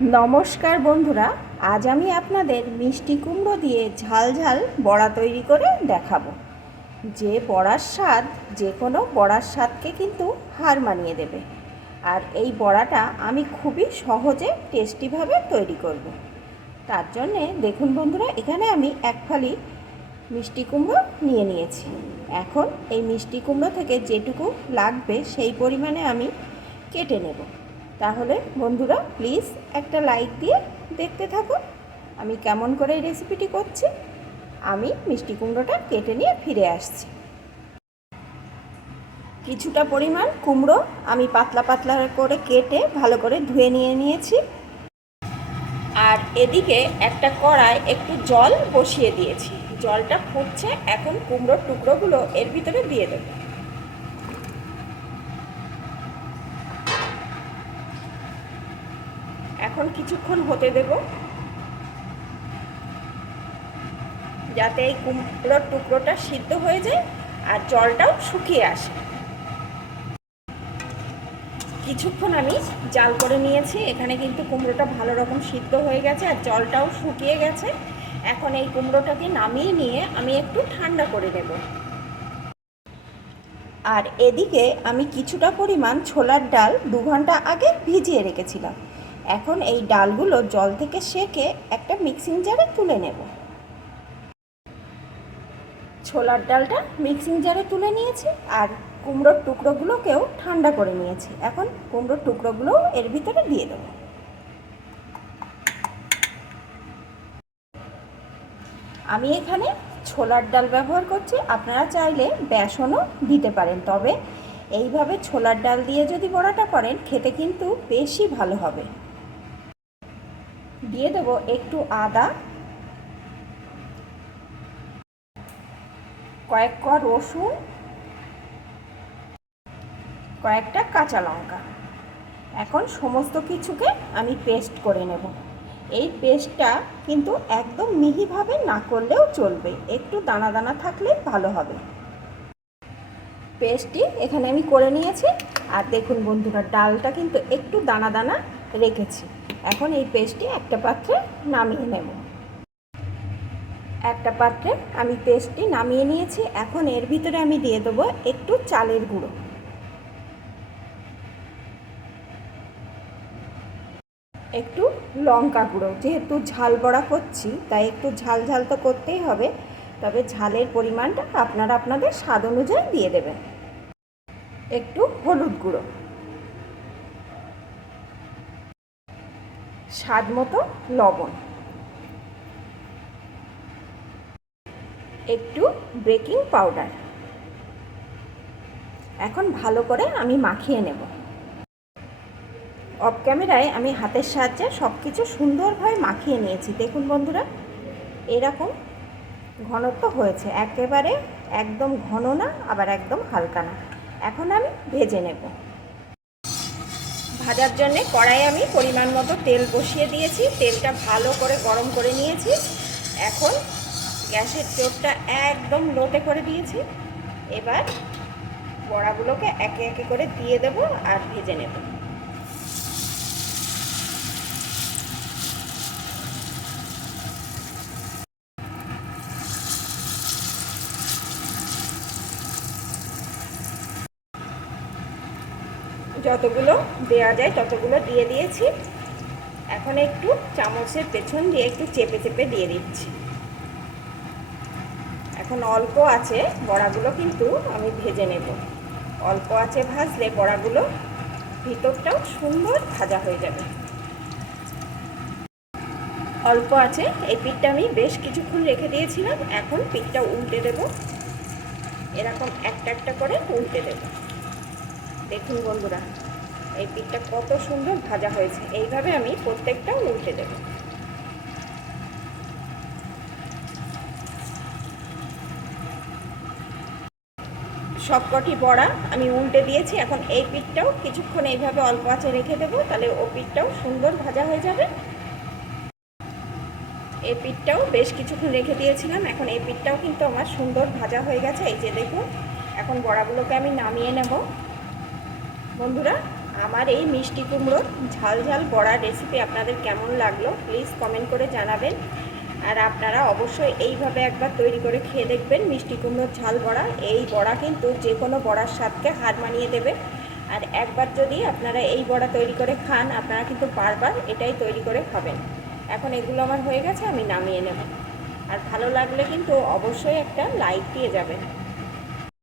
নমস্কার বন্ধুরা, আজ আমি আপনাদের মিষ্টি কুমড়ো দিয়ে ঝাল ঝাল বড়া তৈরি করে দেখাবো। যে বড়ার স্বাদ, যে কোনো বড়ার স্বাদকে কিন্তু হার মানিয়ে দেবে। আর এই বড়াটা আমি খুবই সহজে টেস্টিভাবে তৈরি করব। তার জন্যে দেখুন বন্ধুরা, এখানে আমি এক ফালি মিষ্টি কুমড়ো নিয়ে নিয়েছি। এখন এই মিষ্টি কুমড়ো থেকে যেটুকু লাগবে সেই পরিমাণে আমি কেটে নেব। তাহলে বন্ধুরা প্লিজ একটা লাইক দিয়ে দেখতে থাকুন আমি কেমন করে এই রেসিপিটি করছি? আমি মিষ্টি কুমড়োটা কেটে নিয়ে ফিরে আসছি। কিছুটা পরিমাণ কুমড়ো আমি পাতলা পাতলা করে কেটে ভালো করে ধুয়ে নিয়ে নিয়েছি। আর এদিকে একটা কড়ায় একটু জল বসিয়ে দিয়েছি। জলটা ফুটছে, এখন কুমড়োর টুকরোগুলো এর ভিতরে দিয়ে দেবো। এখন কিছুক্ষণ হতে দেব। যাতে এই কুমড়োর টুকরোটা সিদ্ধ হয়ে যায় আর জলটাও শুকিয়ে আসে। কিছুক্ষণ আমি জাল করে নিয়েছি। এখানে কিন্তু কুমড়োটা ভালো রকম সিদ্ধ হয়ে গেছে আর জলটাও শুকিয়ে গেছে। এখন এই কুমড়োটাকে নামিয়ে নিয়ে আমি একটু ঠান্ডা করে দেব আর এদিকে আমি কিছুটা পরিমাণ ছোলার ডাল দু ঘণ্টা আগে ভিজিয়ে রেখেছিলাম। এখন এই ডালগুলো জল থেকে সেকে একটা মিক্সিং জারে তুলে নেব। ছোলার ডালটা মিক্সিং জারে তুলে নিয়েছি আর কুমড়োর টুকরোগুলোকেও ঠান্ডা করে নিয়েছি। এখন কুমড়োর টুকরোগুলো এর ভিতরে দিয়ে দেবো। আমি এখানে ছোলার ডাল ব্যবহার করছি। আপনারা চাইলে বেসনও দিতে পারেন, তবে এইভাবে ছোলার ডাল দিয়ে যদি বড়াটা করেন, খেতে কিন্তু বেশি ভালো হবে। দিয়ে দেব একটু আদা। কয়েক ক রসুন। কয়েকটা কাঁচা লঙ্কা। এখন সমস্ত কিছুকে আমি পেস্ট করে নেব। এই পেস্টটা কিন্তু একদম মিহিভাবে না করলেও চলবে। একটু দানা দানা থাকলে ভালো হবে। পেস্টটি এখানে আমি করে নিয়েছি। আর দেখুন বন্ধুরা, ডালটা কিন্তু একটু দানা দানা রেখেছি। এখন এই পেস্টটি একটা পাত্রে নামিয়ে নেব। একটা পাত্রে আমি পেস্টটি নামিয়ে নিয়েছি। এখন এর ভিতরে আমি দিয়ে দেবো একটু চালের গুঁড়ো। একটু লঙ্কা গুঁড়ো। যেহেতু ঝাল বড়া করছি, তাই একটু ঝাল ঝাল তো করতেই হবে। তবে ঝালের পরিমাণটা আপনারা আপনাদের স্বাদ অনুযায়ী দিয়ে দেবেন। একটু হলুদ গুঁড়ো। স্বাদ মতো লবণ। একটু বেকিং পাউডার। এখন ভালো করে আমি মাখিয়ে নেব। অফ ক্যামেরায় আমি হাতের সাহায্যে সব কিছু সুন্দরভাবে মাখিয়ে নিয়েছি। দেখুন বন্ধুরা, এরকম ঘনত্ব হয়েছে। একেবারে একদম ঘন না, আবার একদম হালকা না। এখন আমি ভেজে নেব। ভাজার জন্য কড়াই আমি পরিমাণ মতো তেল বসিয়ে দিয়েছি। তেলটা ভালো করে গরম করে নিয়েছি। এখন গ্যাসের চোটটা একদম লোতে করে দিয়েছি। এবার বড়াগুলোকে একে একে করে দিয়ে দেব আর ভেজে নেব। যতগুলো দেওয়া যায়, ততগুলো দিয়ে দিয়েছি। এখন একটু চামচের পেছন দিয়ে একটু চেপে চেপে দিয়ে দিচ্ছি। এখন অল্প আছে, বড়াগুলো কিন্তু আমি ভেজে নেব। অল্প আছে ভাজলে বড়াগুলো ভিতরটাও সুন্দর ভাজা হয়ে যাবে। অল্প আছে, এই পিঠটা আমি বেশ কিছুক্ষণ রেখে দিয়েছিলাম। এখন পিঠটা উল্টে দেব। এরকম একটা একটা করে উল্টে দেব। দেখুন বন্ধুরা, এই পিঠটা কত সুন্দর ভাজা হয়েছে। এইভাবে আমি প্রত্যেকটা উল্টে দেব। সবকটি বড়া আমি উল্টে দিয়েছি। এখন এই পিঠটাও কিছুক্ষণ এইভাবে অল্প আছে রেখে দেবো, তাহলে ও পিঠটাও সুন্দর ভাজা হয়ে যাবে। এই পিঠটাও বেশ কিছুক্ষণ রেখে দিয়েছিলাম। এখন এই পিঠটাও কিন্তু আমার সুন্দর ভাজা হয়ে গেছে। এই যে দেখুন, এখন বড়াগুলোকে আমি নামিয়ে নেব। বন্ধুরা, আমার এই মিষ্টি কুমড়োর ঝাল ঝাল বড়ার রেসিপি আপনাদের কেমন লাগল প্লিজ কমেন্ট করে জানাবেন। আর আপনারা অবশ্যই এইভাবে একবার তৈরি করে খেয়ে দেখবেন মিষ্টি কুমড়োর ঝাল বড়া। এই বড়া কিন্তু যে কোনো বড়ার স্বাদকে হার মানিয়ে দেবে। আর একবার যদি আপনারা এই বড়া তৈরি করে খান, আপনারা কিন্তু বারবার এটাই তৈরি করে খাবেন। এখন এগুলো আমার হয়ে গেছে, আমি নামিয়ে নেব। আর ভালো লাগলে কিন্তু অবশ্যই একটা লাইক দিয়ে যাবেন।